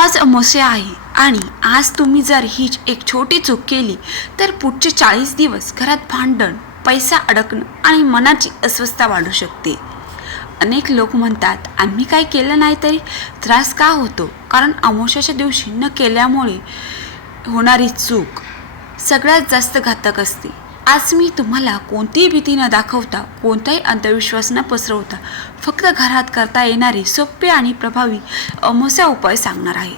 आज अमावस्या आहे आणि आज तुम्ही जर ही एक छोटी चूक केली तर पुढचे 40 दिवस घरात भांडण, पैसा अडकणं आणि मनाची अस्वस्थता वाढू शकते. अनेक लोक म्हणतात आम्ही काय केलं नाही तरी त्रास का होतो, कारण अमावस्याच्या दिवशी न केल्यामुळे होणारी चूक सगळ्यात जास्त घातक असते. आज मी तुम्हाला कोणतीही भीती न दाखवता, कोणताही अंधविश्वास न पसरवता फक्त घरात करता येणारे सोपे आणि प्रभावी अमावस्या उपाय सांगणार आहे.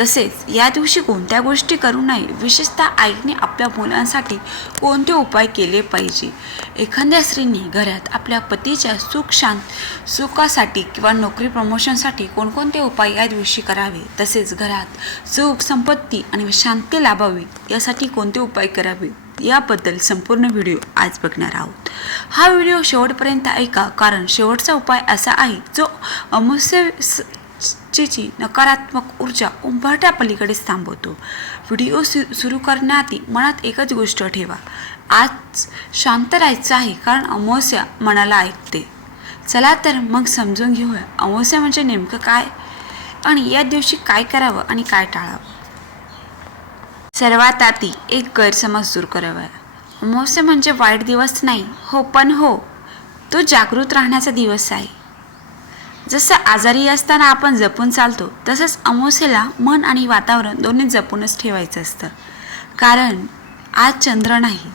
तसेच या दिवशी कोणत्या गोष्टी करू नये, विशेषतः आईने आपल्या मुलांसाठी कोणते उपाय केले पाहिजे. एखाद्या स्त्रीने घरात आपल्या पतीच्या सुखासाठी किंवा नोकरी प्रमोशनसाठी कोणकोणते उपाय या दिवशी करावे, तसेच घरात सुख, संपत्ती आणि शांती लाभावी यासाठी कोणते उपाय करावे याबद्दल संपूर्ण व्हिडिओ आज बघणार आहोत. हा व्हिडिओ शेवटपर्यंत ऐका, कारण शेवटचा उपाय असा आहे जो अमावस्येची नकारात्मक ऊर्जा उंबरठ्या पलीकडेच थांबवतो. व्हिडिओ सुरू करण्याआधी मनात एकच गोष्ट ठेवा, आज शांत राहायचं आहे, कारण अमावस्या मनाला ऐकते. चला तर मग समजून घेऊया अमावस्या म्हणजे नेमकं काय आणि या दिवशी काय करावं आणि काय टाळावं. सर्वात आधी एक गैरसमज दूर करावा. अमावस्या म्हणजे वाईट दिवस नाही, पण तो जागृत राहण्याचा दिवस आहे. जसं आजारी असताना आपण जपून चालतो, तसंच अमावस्येला मन आणि वातावरण दोन्ही जपूनच ठेवायचं असतं. कारण आज चंद्र नाही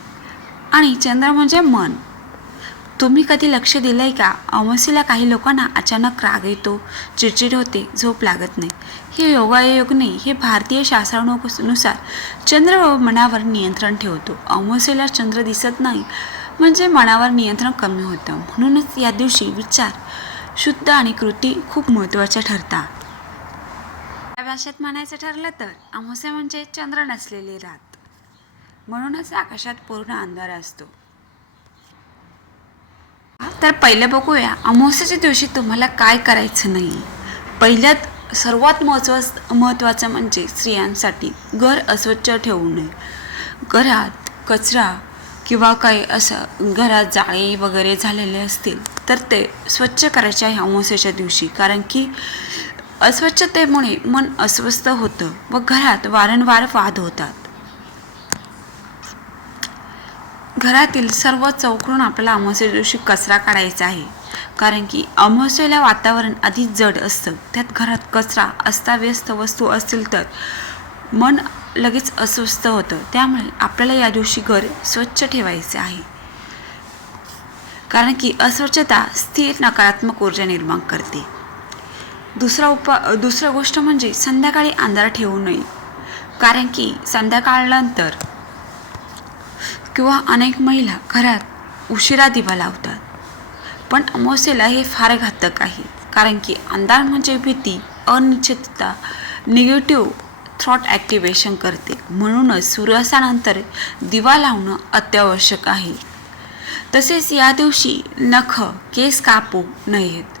आणि चंद्र म्हणजे मन. तुम्ही कधी लक्ष दिलंय का, अमावस्येला काही लोकांना अचानक राग येतो, चिडचिड होते, झोप लागत नाही. हे योगायोग नाही, हे भारतीय शास्त्रानुसार चंद्र व मनावर नियंत्रण ठेवतो. अमावस्येला चंद्र दिसत नाही म्हणजे मनावर नियंत्रण कमी होतं. म्हणूनच या दिवशी विचार शुद्ध आणि कृती खूप महत्त्वाच्या ठरतात. या भाषेत म्हणायचं ठरलं तर अमावस्या म्हणजे चंद्र नसलेली रात. म्हणूनच आकाशात पूर्ण अंधार असतो. तर पहिलं बघूया अमावस्येच्या दिवशी तुम्हाला काय करायचं नाही. पहिल्यात सर्वात महत्त्वाचं म्हणजे स्त्रियांसाठी घर अस्वच्छ ठेवू नये. घरात कचरा किंवा काही असं घरात जाळे वगैरे झालेले असतील तर ते स्वच्छ करायचे आहे अमावस्येच्या दिवशी, कारण की अस्वच्छतेमुळे मन अस्वस्थ होतं व घरात वारंवार वाद होतात. घरातील सर्व चौकरून आपल्याला अमावस्येच्या दिवशी कचरा काढायचा आहे, कारण की अमावस्येला वातावरण आधीच जड असतं. त्यात घरात कचरा, अस्ताव्यस्त वस्तू असतील तर मन लगेच अस्वस्थ होतं. त्यामुळे आपल्याला या दिवशी घर स्वच्छ ठेवायचे आहे, कारण की अस्वच्छता स्थिर नकारात्मक ऊर्जा निर्माण करते. दुसरा गोष्ट म्हणजे संध्याकाळी अंधार ठेवू नये, कारण की संध्याकाळनंतर किंवा अनेक महिला घरात उशिरा दिवा लावतात. पण अमावस्येला हे फार घातक आहे, कारण की अंधार म्हणजे भीती, अनिश्चितता, निगेटिव्ह थॉट ॲक्टिवेशन करते. म्हणूनच सूर्यास्तानंतर दिवा लावणं अत्यावश्यक आहे. तसेच या दिवशी नख, केस कापू नयेत.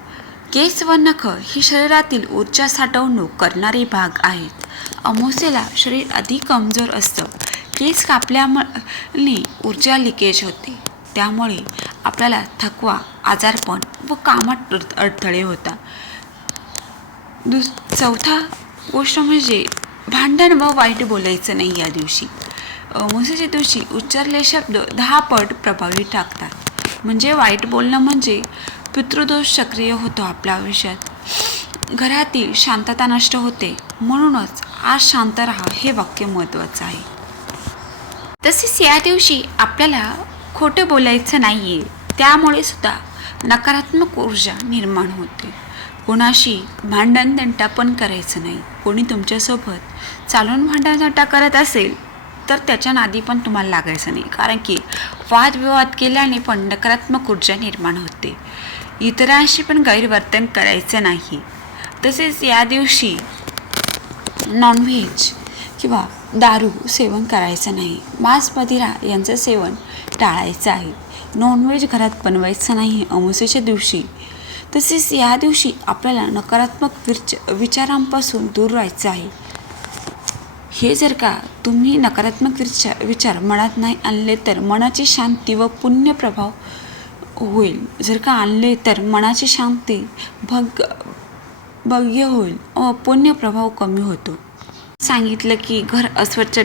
केस व नख ही शरीरातील ऊर्जा साठवणूक करणारे भाग आहेत. अमावस्येला शरीर अधिक कमजोर असतं. केस कापल्याने ऊर्जा लिकेज होते, त्यामुळे आपल्याला थकवा, आजारपण व कामात अडथळे होतात. चौथा गोष्ट म्हणजे भांडण व वाईट बोलायचं नाही. या दिवशी अमावस्येच्या दिवशी उच्चारले शब्द 10 पट प्रभावी टाकतात. म्हणजे वाईट बोलणं म्हणजे पितृदोष सक्रिय होतो आपल्या आयुष्यात. घरातील शांतता नष्ट होते. म्हणूनच आज शांत राहा हे वाक्य महत्त्वाचं आहे. तसेच या दिवशी आपल्याला खोटे बोलायचं नाही आहे, त्यामुळे सुद्धा नकारात्मक ऊर्जा निर्माण होते. कोणाशी भांडण तंटा पण करायचं नाही. कोणी तुमच्यासोबत चालून भांडण तंटा करत असेल तर त्याच्या नादी पण तुम्हाला लागायचं नाही, कारण की वादविवाद केल्याने पण नकारात्मक ऊर्जा निर्माण होते. इतरांशी पण गैरवर्तन करायचं नाही. तसेच या दिवशी नॉनव्हेज किंवा दारू सेवन करायचं नाही. मांस, मदिरा यांचं सेवन टाळायचं आहे. नॉनव्हेज घरात बनवायचं नाही अमावस्येच्या दिवशी. तसेच या दिवशी आपल्याला नकारात्मक विचारांपासून दूर राहायचं आहे. हे जर का तुम्ही नकारात्मक विचार मनात नाही आणले तर मनाची शांती व पुण्य प्रभाव होईल. जर का आणले तर मनाची शांती भव्य होईल व पुण्य प्रभाव कमी होतो. सांगितलं की घर अस्वच्छ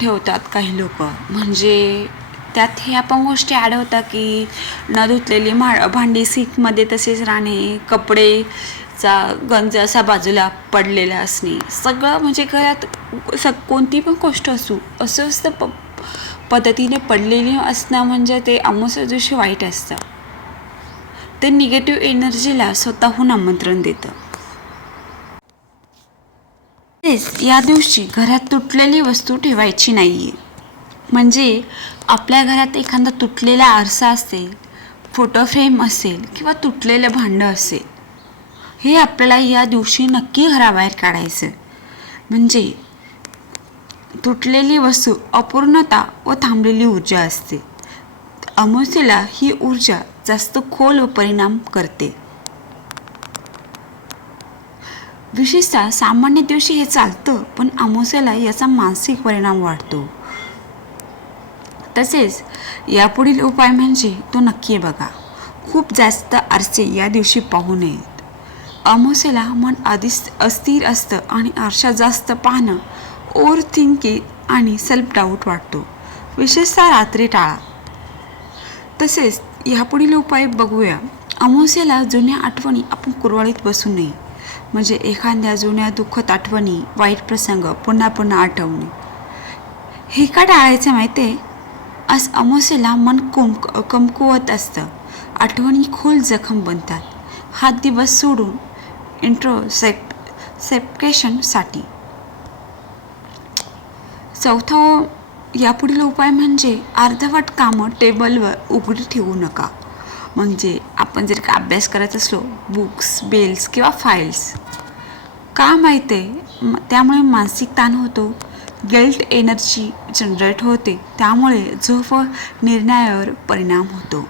ठेवतात काही लोक, म्हणजे त्यात हे आपण गोष्टी होतात की न धुतलेली भांडी सिंकमध्ये तसेच राहणे, कपडेचा गंज असा बाजूला पडलेला असणे, सगळं म्हणजे घरात कोणती पण गोष्ट असू अस्वस्थ पद्धतीने पडलेली असणं म्हणजे ते अमावस्या दिवशी वाईट असतं. ते निगेटिव्ह एनर्जीला स्वतःहून आमंत्रण देतं. या दिवशी घरात तुटलेली वस्तू ठेवायची नाहीये. म्हणजे आपल्या घरात एखादा तुटलेला आरसा असेल, फोटो फ्रेम असेल किंवा तुटलेलं भांडं असेल, हे आपल्याला या दिवशी नक्की घराबाहेर काढायचं. म्हणजे तुटलेली वस्तू अपूर्णता व थांबलेली ऊर्जा असते. अमावस्येला ही ऊर्जा जास्त खोल व परिणाम करते. विशेषतः सामान्य दिवशी हे चालतं, पण अमावस्येला याचा मानसिक परिणाम वाढतो. तसेच यापुढील उपाय म्हणजे तो नक्की बघा. खूप जास्त आरसे या दिवशी पाहू नयेत. अमावस्येला मन आधीच अस्थिर असतं आणि आरशात जास्त पाहणं ओव्हर थिंकिंग आणि सेल्फ डाऊट वाटतो. विशेषतः रात्री टाळा. तसेच यापुढील उपाय बघूया. अमावस्येला जुन्या आठवणी आपण कुरवाळीत बसू नये. म्हणजे एखाद्या जुन्या दुःखद आठवणी, वाईट प्रसंग पुन्हा पुन्हा आठवणे, हे का टाळायचं माहिती आहे? आज अमावस्येला मन कमकुवत असतं, आठवणी खोल जखम बनतात. हा दिवस सोडून इंट्रोस्पेक्शनसाठी. चौथा यापुढील उपाय म्हणजे अर्धवट कामं टेबलवर उघडी ठेवू नका. म्हणजे आपण जर का अभ्यास करत असलो, बुक्स, बेल्स किंवा फाईल्स, का माहिती आहे? त्यामुळे मानसिक ताण होतो, गिल्ट एनर्जी जनरेट होते, त्यामुळे झोप व निर्णयावर परिणाम होतो.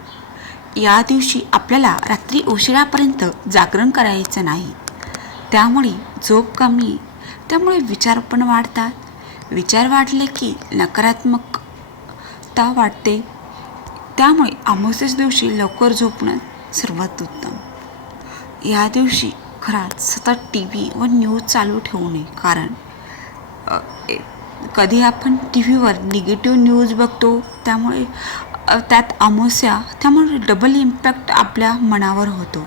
या दिवशी आपल्याला रात्री उशिरापर्यंत जागरण करायचं नाही. त्यामुळे झोप कमी, त्यामुळे विचार पण वाढतात. विचार वाढले की नकारात्मकता वाढते. त्यामुळे अमावस्येच्या दिवशी लवकर झोपणं सर्वात उत्तम. या दिवशी घरात सतत TV व न्यूज चालू ठेवू नये. कारण कधी आपण TV वर निगेटिव्ह न्यूज बघतो, त्यामुळे त्यात अमावस्या, त्यामुळे डबल इम्पॅक्ट आपल्या मनावर होतो.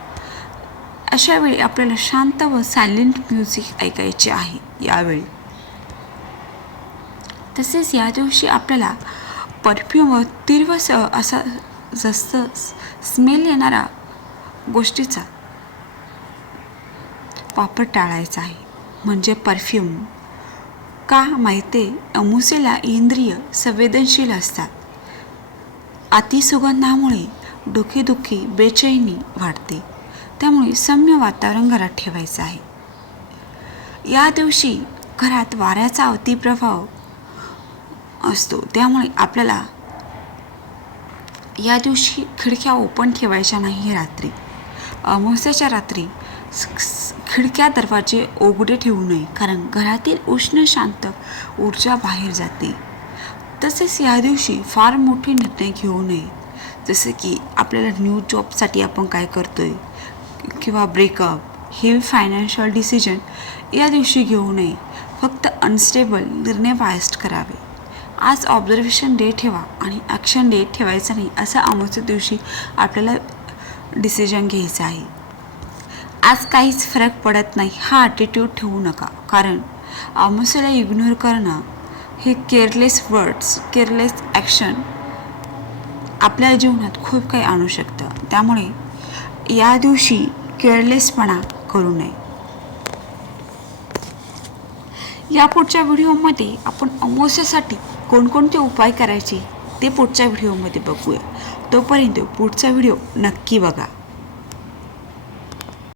अशा वेळी आपल्याला शांत व सायलेंट म्युझिक ऐकायचे आहे यावेळी. तसेच या दिवशी आपल्याला परफ्यूम व तीव्र असा जास्त स्मेल येणारा गोष्टीचा वापर टाळायचा आहे. म्हणजे परफ्यूम का माहिती आहे? अमावस्येला इंद्रिय संवेदनशील असतात. अतिसुगंधामुळे डोकेदुखी, बेचैनी वाढते. त्यामुळे सौम्य वातावरण घरात ठेवायचं आहे. या दिवशी घरात वाऱ्याचा अतिप्रभाव असतो, त्यामुळे आपल्याला या दिवशी खिडक्या ओपन ठेवायच्या नाही. रात्री अमावस्येच्या रात्री खिडक्या दरवाजे उघडे ठेवू नये, कारण घरातील उष्ण शांत ऊर्जा बाहेर जाते. तसेच या दिवशी फार मोठे निर्णय घेऊ नये, जसे की आपल्याला न्यू जॉबसाठी आपण काय करतोय किंवा ब्रेकअप, हे फायनान्शियल डिसिजन या दिवशी घेऊ नये. फक्त अनस्टेबल निर्णय बायस्ट करावे. आज ऑब्झर्वेशन डे ठेवा आणि ॲक्शन डे ठेवायचा नाही. असं अमावस्या दिवशी आपल्याला डिसिजन घ्यायचं आहे. आज काहीच फरक पडत नाही हा ॲटिट्यूड ठेवू नका, कारण अमावस्येला इग्नोर करणं हे केअरलेस वर्ड्स, केअरलेस ॲक्शन आपल्या जीवनात खूप काही आणू शकतं. त्यामुळे या दिवशी केअरलेसपणा करू नये. या पुढच्या व्हिडिओमध्ये आपण अमावस्येसाठी कोणकोणते उपाय करायचे ते पुढच्या व्हिडिओमध्ये बघूया. तोपर्यंत पुढचा व्हिडिओ नक्की बघा.